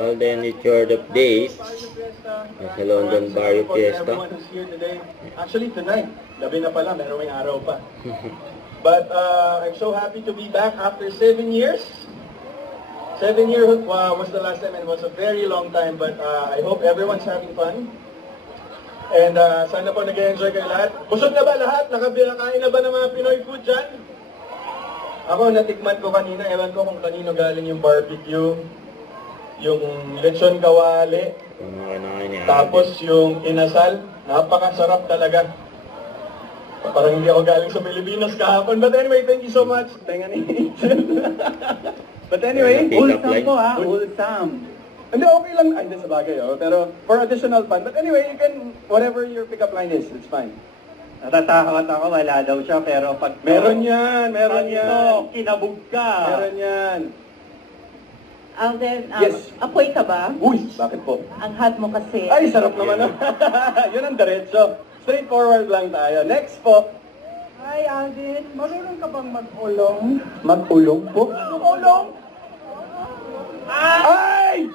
Alden Richard of Days. Sa London Barrio Fiesta. Everyone who's here today. Actually, tonight. Gabi na pala, meron may araw pa. But I'm so happy to be back after 7 years. 7 years was the last time and it was a very long time. But I hope everyone's having fun. And sana po nag-enjoy kayo lahat. Busog na ba lahat? Nakakain na ba ng mga Pinoy food dyan? Ako, natikman ko kanina. Ewan ko kung kanino galing yung barbecue. Yung lechon kawali. Tapos yung inasal. Napakasarap talaga. Parang hindi ako galing sa Pilipinas kahapon. But anyway, thank you so much. Tenga ni Angel. But anyway, wholesome po ha, wholesome. Hindi, okay lang. Ay, hindi sa bagay, oh. Pero for additional fun. But anyway, you can, whatever your pickup line is, it's fine. Natatakot ako, wala daw siya, pero pag... Meron yan, meron pag yan. ito, kinabog ka. Meron yan. Alden, Yes. apoy ka ba? Uy, bakit po? Ang hot mo kasi. Ay, sarap naman. Yun ang diretso. Straightforward lang tayo. Next po. Hi, Alden. Marunong ka bang mag-ulong? Mag-ulong po? Mag-ulong? Ay!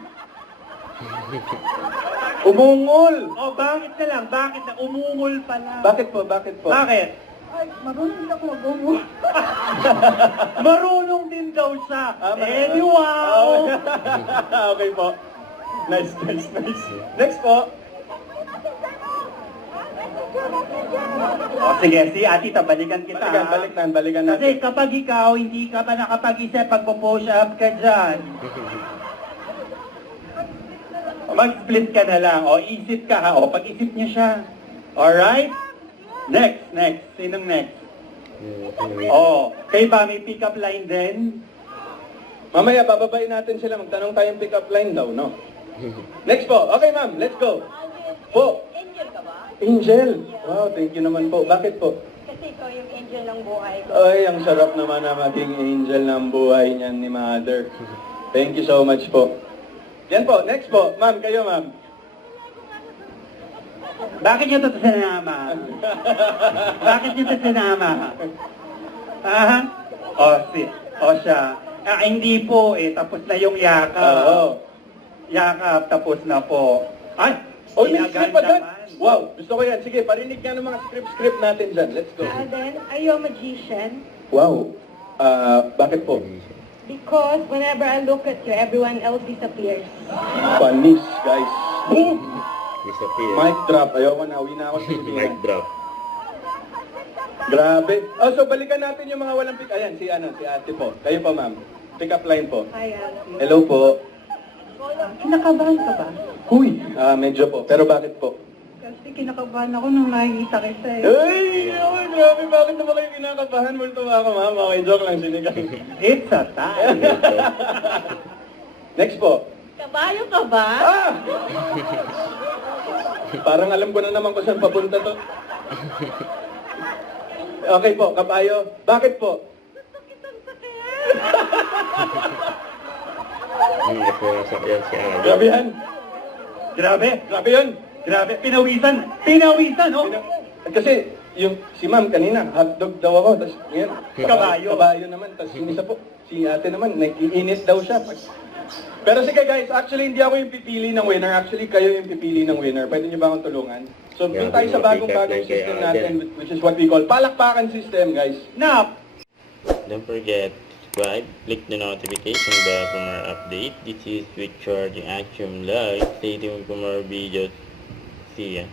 Umungol! Oh, bakit na lang? Bakit na? Umungol pa lang. Bakit po? Bakit po? Bakit? Ay, marunong din ako mag-ulong. Marunong din daw siya. Eh, wow! Okay po. Nice, nice, nice. Next po. Oh, sige, Atita, balikan kita. Balikan natin. Kasi kapag ikaw, hindi ka pa nakapag-isip, pag-push up ka dyan. Mag-split ka na lang. O, isip ka ha. O, pag-isip niya siya. Alright? Next. Sinong next? Oh, kayo ba may pick-up line din? Mamaya, bababain natin sila. Magtanong tayong pick-up line daw, no? Next po. Okay, ma'am. Let's go. Po. Angel ka ba? Angel. Wow, thank you naman po. Bakit po? Kasi ikaw yung angel ng buhay ko. Ay, ang sarap naman na maging angel ng buhay niyan ni Mother. Thank you so much po. Yan po. Next po. Ma'am, kayo, ma'am. Bakit niyo ito sinama? Bakit niyo ito sinama? Ha? O siya. Hindi po eh. Tapos na yung yakap. Oo. Yakap, tapos na po. Ay! Oh, may script pa dyan. naman. Wow, gusto ko yan. Sige, parinig nga ng mga script natin dyan. Let's go. Alden, are you a magician? Wow. Bakit po? Because whenever I look at you, everyone else disappears. Panis, guys. Boom! Disappear. Mic drop. Ayoko na. Uwi na ako sa Mic Pilipinas. drop. Grabe. Oh, so balikan natin yung mga walang pick. Ayan, si ate po. Kayo po, ma'am. Pick up line po. Hi, Alden. Hello po. Kinakabahan ka ba? Huy, medyo po. Pero bakit po? Kasi kinakabahan ako nung nakikita kita eh. Ay, grabe. Bakit naman kayo kinakabahan? Multo ako, ma'am. Okay, joke lang. Sinigang. It's a time. Next po. Kabayo ka ba? Ah! Parang alam ko na naman kung saan papunta to. Okay po, kabayo. Bakit po? Gusto kitang sakyan. Nasasakyan si Alden. Grabe yan. Grabe. Grabe yun. Grabe. Pinawisan. Pinawisan, oh. Kasi yung si ma'am kanina, hotdog daw ako, tapos ngayon, Kabayo. Kabayo naman, tapos yung isa po, si ate naman, nag-iinit daw siya. Pero sige guys, actually hindi ako yung pipili ng winner, actually kayo yung pipili ng winner. Pwede niyo ba akong tulungan? So, Yeah, yung tayo sa bagong-bagong pick up line kay system Alden. natin, which is what we call palakpakan system, guys. Now, Don't forget to subscribe, click the notification bell for more update. This is Richard, yung Action Live. Stay tuned for more videos. See ya.